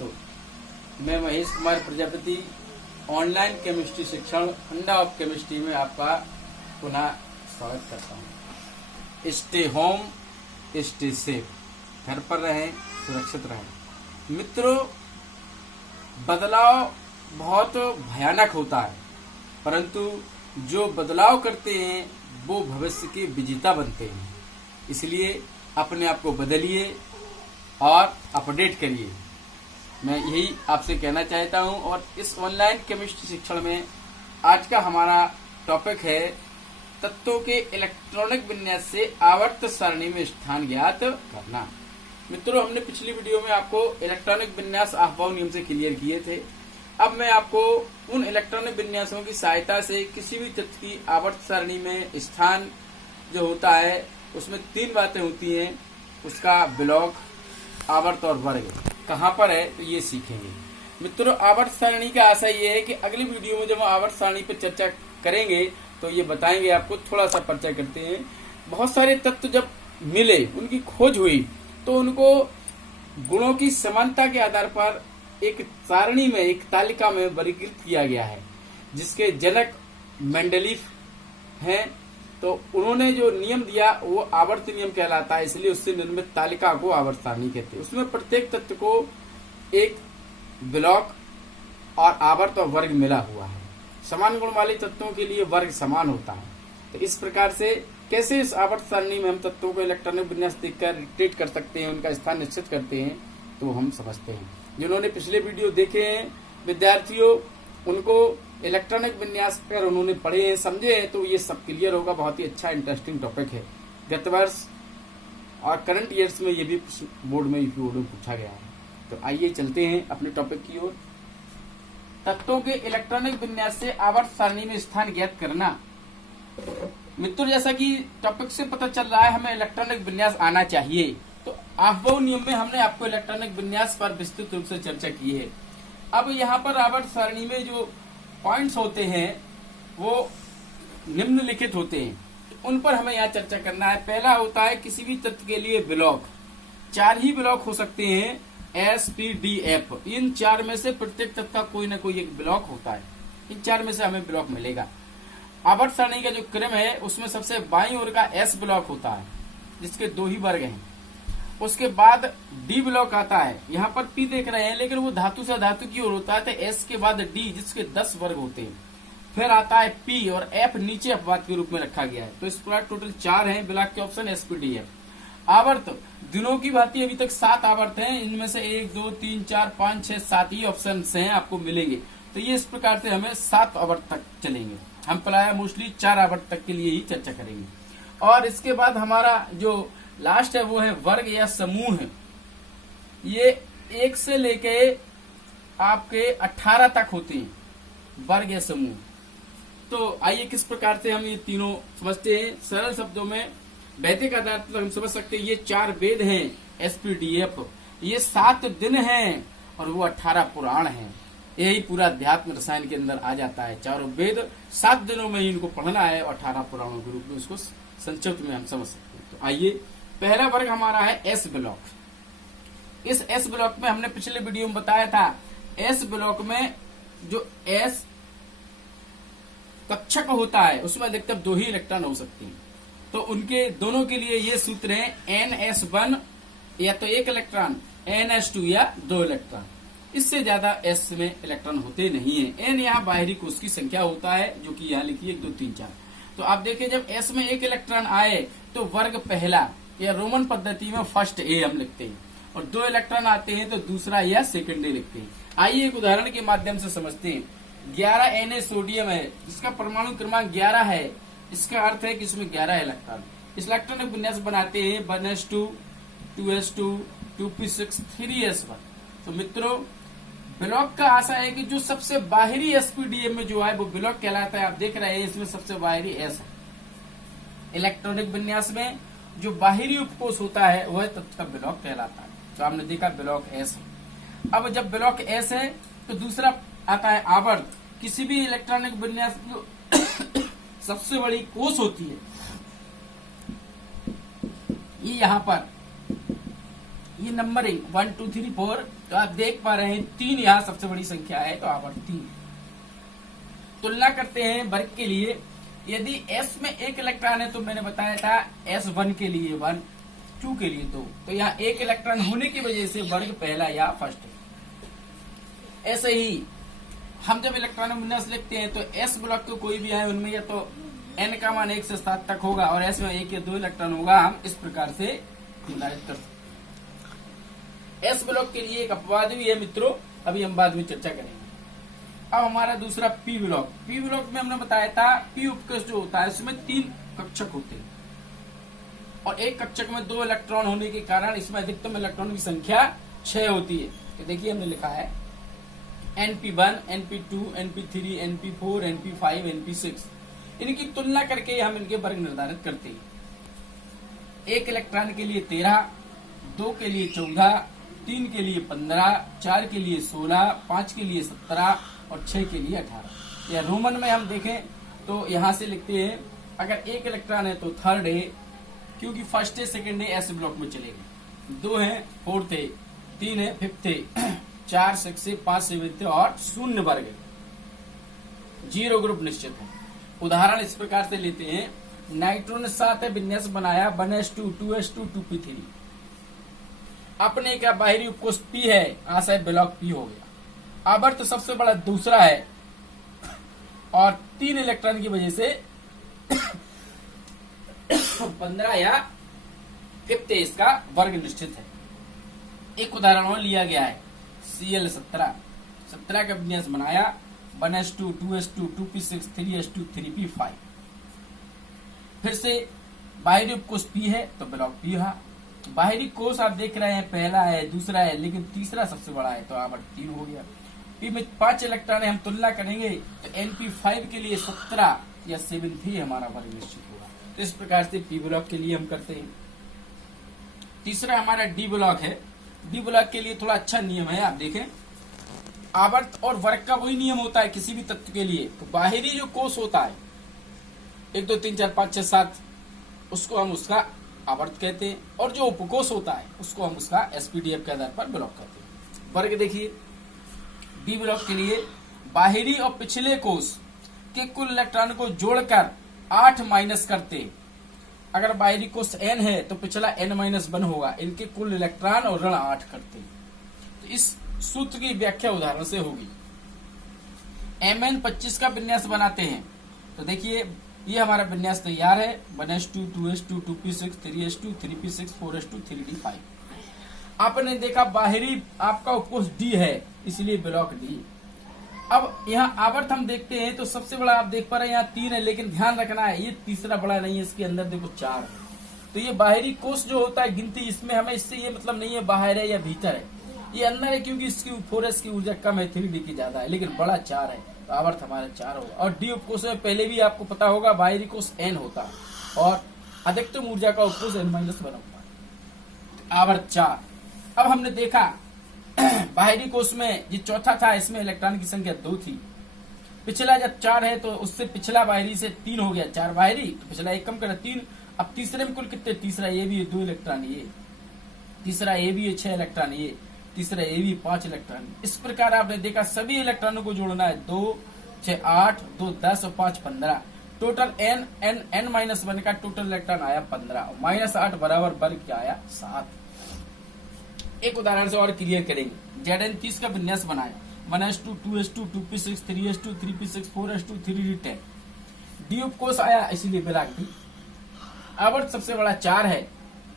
दोस्तों, मैं Mahesh Kumar Prajapati online chemistry शिक्षण फंडा ऑफ केमिस्ट्री में आपका पुनः स्वागत करता हूँ। स्टे होम, स्टे सेफ, घर पर रहें, सुरक्षित रहें। मित्रों, बदलाव बहुत भयानक होता है, परंतु जो बदलाव करते हैं वो भविष्य के विजेता बनते हैं। इसलिए अपने आप को बदलिए और अपडेट करिए, मैं यही आपसे कहना चाहता हूं। और इस ऑनलाइन केमिस्ट्री शिक्षण में आज का हमारा टॉपिक है तत्वों के इलेक्ट्रॉनिक विन्यास से आवर्त सारणी में स्थान ज्ञात करना। मित्रों, हमने पिछली वीडियो में आपको इलेक्ट्रॉनिक विन्यास अफबाउ नियम से क्लियर किए थे। अब मैं आपको उन इलेक्ट्रॉनिक विन्यासों की सहायता से किसी भी तत्व की आवर्त सारणी में स्थान जो होता है उसमें 3 बातें होती हैं। उसका ब्लॉक, आवर्त और वर्ग कहाँ पर है तो ये सीखेंगे। मित्रों, आवर्त सारणी का आशय ये है कि अगली वीडियो में जब हम आवर्त सारणी पर चर्चा करेंगे तो ये बताएंगे आपको। थोड़ा सा परिचय करते हैं। बहुत सारे तत्व जब मिले, उनकी खोज हुई, तो उनको गुणों की समानता के आधार पर एक सारणी में, एक तालिका में वर्गीकृत किया गया है, जिसके जनक मेंडलीफ हैं। तो उन्होंने जो नियम दिया वो आवर्त नियम कहलाता है, इसलिए उससे निर्मित तालिका को आवर्त सारणी कहते हैं। उसमें प्रत्येक तत्व को एक ब्लॉक और आवर्त और वर्ग मिला हुआ है। समान गुण वाले तत्वों के लिए वर्ग समान होता है। तो इस प्रकार से कैसे इस आवर्त सारणी में हम तत्वों को इलेक्ट्रॉनिक विन्यास देखकर रोटेट कर सकते हैं, उनका स्थान निश्चित करते हैं, तो हम समझते हैं। जिन्होंने पिछले वीडियो देखे हैं विद्यार्थियों, उनको इलेक्ट्रॉनिक विन्यास पर उन्होंने पढ़े हैं, समझे हैं, तो ये सब क्लियर होगा। बहुत ही अच्छा इंटरेस्टिंग टॉपिक है। गत वर्ष और करंट ईयर्स में ये भी बोर्ड में पूछा गया है। तो आइए चलते हैं अपने टॉपिक की ओर। तत्वों के इलेक्ट्रॉनिक विन्यास से आवर्त सारणी में स्थान ज्ञात करना। मित्रों, जैसा कि टॉपिक से पता चल रहा है हमें इलेक्ट्रॉनिक विन्यास आना चाहिए, तो अफबाउ नियम में हमने आपको इलेक्ट्रॉनिक विन्यास पर विस्तृत रूप से चर्चा की है। अब यहाँ पर आवर्त सारणी में जो पॉइंट्स होते हैं वो निम्नलिखित होते हैं, तो उन पर हमें यहाँ चर्चा करना है। पहला होता है किसी भी तत्व के लिए ब्लॉक। 4 ही ब्लॉक हो सकते हैं, S, P, D, F। इन 4 में से प्रत्येक तत्व का कोई ना कोई एक ब्लॉक होता है। इन 4 में से हमें ब्लॉक मिलेगा। आवर्त सारणी का जो क्रम है उसमें सबसे बाईं ओर का S ब्लॉक होता है, जिसके 2 ही वर्ग हैं। उसके बाद D ब्लॉक आता है। यहाँ पर P देख रहे हैं, लेकिन वो धातु से धातु की ओर होता है, तो S के बाद D, जिसके 10 वर्ग होते हैं। फिर आता है P और F नीचे अपवाद के रूप में रखा गया है। तो इस प्रकार टोटल 4 हैं ब्लॉक के option, S, P, D, F। आवर्त दिनों की भांति अभी तक 7 आवर्त हैं। इनमें से 1, 2, 3, 4, 5, 6, 7 ही ऑप्शन हैं आपको मिलेंगे। तो ये इस प्रकार से हमें 7 आवर्त तक चलेंगे। हम प्राय मोस्टली 4 आवर्त तक के लिए ही चर्चा करेंगे। और इसके बाद हमारा जो लास्ट है वो है वर्ग या समूह है। ये 1 से लेके आपके 18 तक होते हैं, वर्ग या समूह। तो आइए किस प्रकार से हम ये तीनों समझते हैं। सरल शब्दों में वैदिक आधार पर हम समझ सकते हैं। ये 4 वेद हैं, SPDF। ये 7 दिन हैं और वो 18 पुराण हैं। यही पूरा अध्यात्म रसायन के अंदर आ जाता है। 4 वेद 7 दिनों में ही इनको पढ़ना है और 18 पुराणों के रूप में उसको संक्षिप्त में हम समझ सकते हैं। तो आइए, पहला वर्ग हमारा है S ब्लॉक। इस S ब्लॉक में हमने पिछले वीडियो में बताया था, S ब्लॉक में जो S कक्षक होता है उसमें अधिकतर 2 ही इलेक्ट्रॉन हो सकते हैं। तो उनके दोनों के लिए ये सूत्र है NS1 या तो 1 इलेक्ट्रॉन, NS2 या 2 इलेक्ट्रॉन। इससे ज्यादा S में इलेक्ट्रॉन होते नहीं है। N यहाँ बाहरी कोष की संख्या होता है, जो कि यहाँ लिखी है 1, 2, 3, 4। तो आप देखिए, जब S में 1 इलेक्ट्रॉन आए तो वर्ग पहला या रोमन पद्धति में फर्स्ट A हम लिखते हैं, और 2 इलेक्ट्रॉन आते हैं तो दूसरा या सेकंड A लिखते हैं। आइए एक उदाहरण के माध्यम से समझते हैं। 11 Na सोडियम है, जिसका परमाणु क्रमांक 11 है। इसका अर्थ है कि इसमें 11 इलेक्ट्रॉन। इस इलेक्ट्रॉनिक विन्यास बनाते हैं 1s2, 2s2, 2p6, 3s1। तो मित्रों, ब्लॉक का आशा है कि जो सबसे बाहरी SPDF में जो है वो ब्लॉक कहलाता है। आप देख रहे हैं इसमें सबसे बाहरी S है। इलेक्ट्रॉनिक विन्यास में जो बाहरी उपकोष होता है वह तत्व का ब्लॉक कहलाता है। तो आपने देखा ब्लॉक S है। अब जब ब्लॉक S है तो दूसरा आता है आवर्त। किसी भी इलेक्ट्रॉनिक विन्यास की सबसे बड़ी कोष होती है, ये यहाँ पर ये नंबरिंग 1 2 3 4, तो आप देख पा रहे हैं 3 यहाँ सबसे बड़ी संख्या है, तो आवर्त 3। तुलना करते हैं वर्ग के लिए। यदि S में एक इलेक्ट्रॉन है तो मैंने बताया था S1 के लिए 1, 2 के लिए 2, तो यहाँ एक इलेक्ट्रॉन होने की वजह से वर्ग पहला या फर्स्ट है। ऐसे ही हम जब इलेक्ट्रॉन विन्यास लिखते हैं तो S ब्लॉक तो कोई भी है उनमें या तो N का मान 1 से 7 तक होगा और S में 1 या 2 इलेक्ट्रॉन होगा। हम इस प्रकार से निर्धारित कर सकते हैं। S ब्लॉक के लिए एक अपवाद भी है मित्रों, अभी हम बाद में चर्चा करेंगे। अब हमारा दूसरा P ब्लॉक। P ब्लॉक में हमने बताया था P उपकश जो होता है उसमें 3 कक्षक होते हैं और एक कक्षक में 2 इलेक्ट्रॉन होने के कारण इसमें अधिकतम इलेक्ट्रॉन की संख्या 6 होती है। तो देखिए हमने लिखा है Np1, Np2, Np3, Np4, Np5, Np6। इनकी तुलना करके हम इनके वर्ग निर्धारित करते हैं। एक इलेक्ट्रॉन के लिए 13, 2 के लिए 14, 3 के लिए 15, 4 के लिए 16, 5 के लिए 17 और 6 के लिए 18। या रोमन में हम देखें तो यहां से लिखते हैं, अगर एक इलेक्ट्रॉन है तो थर्ड है, क्योंकि फर्स्ट है सेकेंड है S ब्लॉक में चलेगा। 2 है फोर्थ है, 3 है फिफ्थ है, 4 सिक्स है, 5 सेवेंथ है और 0 वर्ग है। 0 ग्रुप निश्चित है। उदाहरण इस प्रकार से लेते हैं, नाइट्रोन 7 है विन्यास बनाया 1s2, 2s2, 2p3। अपने का बाहरी उपकोष P है, आशय ब्लॉक P हो गया। आवर्त सबसे बड़ा दूसरा है और 3 इलेक्ट्रॉन की वजह से 15 या फिफ्थ इसका वर्ग निश्चित है। एक उदाहरण और लिया गया है Cl17, 17 का विन्यास बनाया 1s2, 2s2, 2p6, 3s2, 3p5। फिर से बाहरी उपकोष P है तो ब्लॉक P है। बाहरी कोष आप देख रहे हैं पहला है, दूसरा है, लेकिन तीसरा सबसे बड़ा है तो आवर्त 3 हो गया। P में 5 इलेक्ट्रॉन है, हम तुलना करेंगे तो Np5 के लिए 17 या 7 ही हमारा वर्ग निश्चित होगा। तो इस प्रकार से P ब्लॉक के लिए हम करते हैं। तीसरा हमारा D ब्लॉक है। D ब्लॉक के लिए थोड़ा अच्छा नियम है, आप देखें आवर्त और वर्ग का वही नियम होता है किसी भी तत्व के लिए। तो बाहरी जो कोष होता है 1 2 3 4 5 6 7, उसको हम उसका आवर्त कहते हैं और जो उपकोष होता है उसको हम उसका SPDF के आधार पर ब्लॉक कहते हैं। वर्ग देखिए D ब्लॉक के लिए बाहरी और पिछले कोष के कुल इलेक्ट्रॉन को जोड़कर 8 माइनस करते। अगर बाहरी कोष N है तो पिछला N-1 होगा। इनके कुल इलेक्ट्रॉन और ऋण 8 करते। तो इस सूत्र की व्याख्या उदाहरण से होगी। Mn25 का विन्यास बनाते हैं तो देखिए ये हमारा विन्यास तैयार है 1s2, 2s2, 2p6, 3s2, 3p6, 4s2, 3d5। आपने देखा बाहरी आपका उपकोष D है इसलिए ब्लॉक D। अब यहाँ आवर्त हम देखते हैं तो सबसे बड़ा आप देख पा रहे हैं यहाँ 3 है, लेकिन ध्यान रखना है ये तीसरा बड़ा नहीं है, इसके अंदर देखो 4 है। तो ये बाहरी कोष जो होता है गिनती, इसमें हमें इससे ये मतलब नहीं है बाहर है या भीतर है, ये अंदर है क्योंकि इसकी 4s की ऊर्जा कम है, 3d की ज्यादा है, लेकिन बड़ा 4 है तो आवर्त हमारा 4 होगा। और D उपकोष में पहले भी आपको पता होगा बाहरी कोष N होता है और अधिकतम ऊर्जा का उपकोष N-1 होता है। आवर्त 4। अब हमने देखा बाहरी कोष में ये चौथा था, इसमें इलेक्ट्रॉन की संख्या 2 थी। पिछला जब 4 है तो उससे पिछला बाहरी से 3 हो गया, 4 बाहरी तो पिछला 1 कम करा 3। अब तीसरे में कुल कितने, तीसरा ये भी है 2 इलेक्ट्रॉन, ये तीसरा ये भी है 6 इलेक्ट्रॉन, ये तीसरा ये भी 5 इलेक्ट्रॉन। इस प्रकार आपने देखा सभी इलेक्ट्रॉनों को जोड़ना है 2 6 8, 2 10 और 5 15। टोटल N-1 का टोटल इलेक्ट्रॉन आया 15, -8 बराबर वर्ग क्या आया 7। एक उदाहरण से और क्लियर करेंगे। Zn30 का विन्यास बनाया 1s2, 2s2, 2p6, 3s2, 3p6, 4s2, 3d10। D उपकोष आया इसीलिए ब्लॉक D। आवर्त सबसे बड़ा 4 है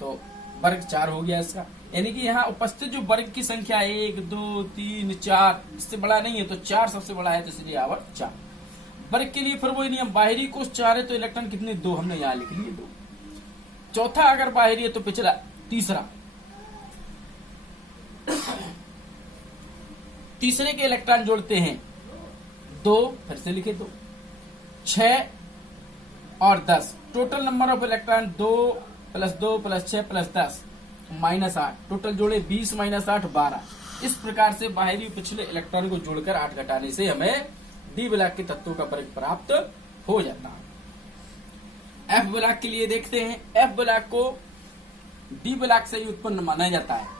तो वर्ग 4 हो गया इसका, यानी कि यहाँ उपस्थित जो वर्ग की संख्या 1 2 3 4 इससे बड़ा नहीं है तो 4 सबसे बड़ा है, तो इसलिए आवर्त 4। वर्ग के लिए फिर वही नियम, बाहरी कोष 4 है तो इलेक्ट्रॉन कितने 2, हमने यहाँ लिख लिए 2। चौथा अगर बाहरी है तो पिछला तीसरा, तीसरे के इलेक्ट्रॉन जोड़ते हैं 2, फिर से लिखे 2, 6 और 10। Total number of electron 2 + 2 + 6 + 10 -8। Total जोड़े 20 - 8 12। इस प्रकार से बाहरी पिछले इलेक्ट्रॉन को जोड़कर 8 घटाने से हमें D ब्लॉक के तत्वों का वर्ग प्राप्त हो जाता है। F ब्लॉक के लिए देखते हैं। F ब्लॉक को D ब्लॉक से ही उत्पन्न माना जाता है।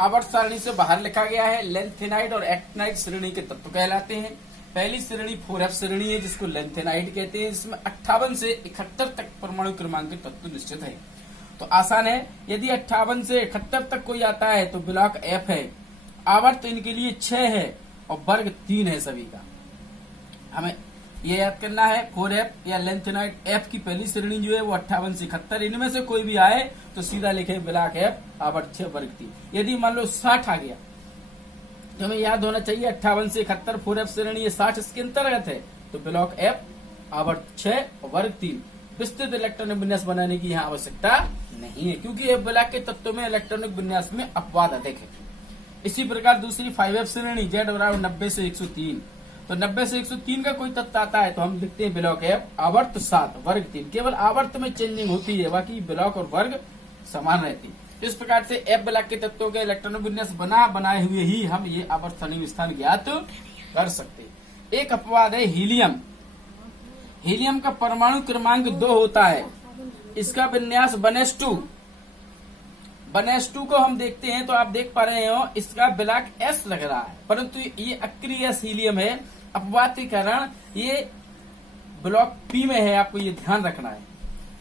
आवर्त सारणी से बाहर लिखा गया है। लेंथेनाइड और एक्टिनाइड श्रेणी के तत्व कहलाते हैं। पहली श्रेणी 4F श्रेणी है, जिसको लेंथेनाइड कहते हैं। इसमें 58 से 71 तक परमाणु क्रमांक के तत्व निश्चित है। तो आसान है, यदि 58 से 71 तक कोई आता है तो ब्लॉक F है। आवर्त इनके लिए 6 है और वर्ग 3 है सभी का। हमें ये याद करना है, 4F या लेंथेनाइड F की पहली श्रेणी जो है वो 58 से 71, इनमें से कोई भी आए तो सीधा लिखे ब्लॉक F, आवर्त 6 वर्ग 3। यदि मान लो 60 आ गया तो हमें याद होना चाहिए 58 से 71 4F श्रेणी, ये 60 इसके अंतर्गत है, तो ब्लॉक F, आवर्त 6 और वर्ग 3। विस्तृत इलेक्ट्रॉनिक विन्यास बनाने की यहाँ आवश्यकता नहीं है, क्योंकि ये ब्लॉक के तत्वों में इलेक्ट्रॉनिक विन्यास में अपवाद अधिक है। इसी प्रकार दूसरी 5F श्रेणी Z बराबर 90 से 103, तो 90 से 103 का कोई तत्व आता है तो हम लिखते हैं ब्लॉक F, आवर्त 7 वर्ग 3। केवल आवर्त में चेंजिंग होती है, बाकी ब्लॉक और वर्ग समान रहती है। इस प्रकार से F ब्लॉक के तत्वों के इलेक्ट्रॉनिक विन्यास बनाए हुए ही हम ये आवर्त सारणी स्थान ज्ञात कर सकते हैं। एक अपवाद है हीलियम। हीलियम का परमाणु क्रमांक 2 होता है, इसका विन्यास 1s2। 1s2 को हम देखते हैं तो आप देख पा रहे हो इसका ब्लॉक S लग रहा है, परंतु ये अक्रियस हीलियम है। अपवाद के कारण ये ब्लॉक P में है, आपको ये ध्यान रखना है।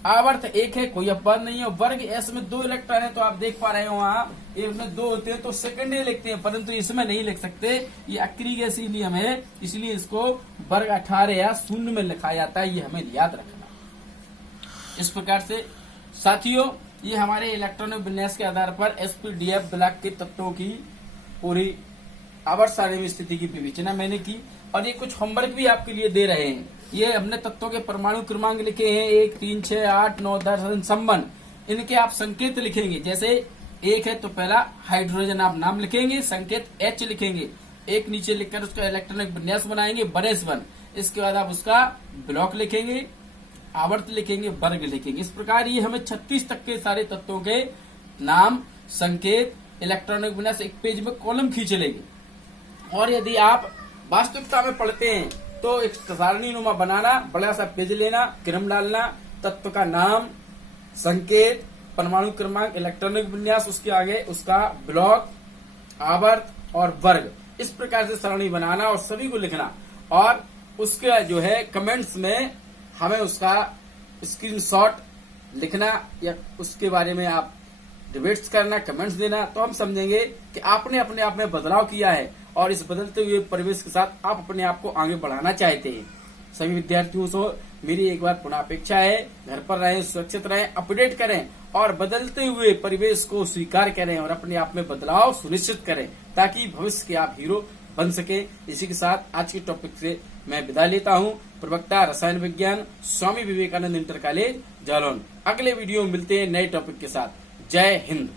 आवर्त 1 है, कोई अपवाद नहीं है। वर्ग S में 2 इलेक्ट्रॉन है, तो आप देख पा रहे हो वहाँ इसमें 2 होते हैं तो सेकेंडरी लिखते हैं, परंतु इसमें नहीं लिख सकते, ये अक्रियस हीलियम है, इसलिए इसको वर्ग 18 या 0 में लिखा जाता है, ये हमें याद रखना। इस प्रकार से साथियों, ये हमारे इलेक्ट्रॉनिक विन्यास के आधार पर sp-df ब्लॉक के तत्वों की पूरी आवर्त सारणी में स्थिति की विवेचना मैंने की, और ये कुछ होमवर्क भी आपके लिए दे रहे हैं। ये हमने तत्वों के परमाणु क्रमांक लिखे हैं 1, 3, 6, 8, 9, 10 संबंध, इनके आप संकेत लिखेंगे। जैसे 1 है तो पहला हाइड्रोजन आप नाम लिखेंगे, संकेत H लिखेंगे, 1 नीचे लिखकर उसका इलेक्ट्रॉनिक विन्यास बनाएंगे 1s1। इसके बाद आप उसका ब्लॉक लिखेंगे, आवर्त लिखेंगे, वर्ग लिखेंगे। इस प्रकार ये हमें 36 तक के सारे तत्वों के नाम, संकेत, इलेक्ट्रॉनिक विन्यास एक पेज में कॉलम खींच लेंगे। और यदि आप वास्तविकता में पढ़ते हैं तो एक सारणी नुमा बनाना, बड़ा सा पेज लेना, क्रम डालना, तत्व का नाम, संकेत, परमाणु क्रमांक, इलेक्ट्रॉनिक विन्यास, उसके आगे उसका ब्लॉक, आवर्त और वर्ग, इस प्रकार से सारणी बनाना और सभी को लिखना। और उसके जो है कमेंट्स में हमें उसका स्क्रीनशॉट लिखना या उसके बारे में आप डिबेट्स करना, कमेंट्स देना, तो हम समझेंगे कि आपने अपने आप में बदलाव किया है और इस बदलते हुए परिवेश के साथ आप अपने आप को आगे बढ़ाना चाहते हैं। सभी विद्यार्थियों से मेरी एक बार पुनः अपेक्षा है, घर पर रहें, सुरक्षित रहें, अपडेट करें और बदलते हुए परिवेश को स्वीकार करें और अपने आप में बदलाव सुनिश्चित करें, ताकि भविष्य के आप हीरो बन सके। इसी के साथ आज के टॉपिक से मैं विदा लेता हूँ। प्रवक्ता रसायन विज्ञान, स्वामी विवेकानंद इंटर कॉलेज, जालौन। अगले वीडियो में मिलते हैं नए टॉपिक के साथ। जय हिंद।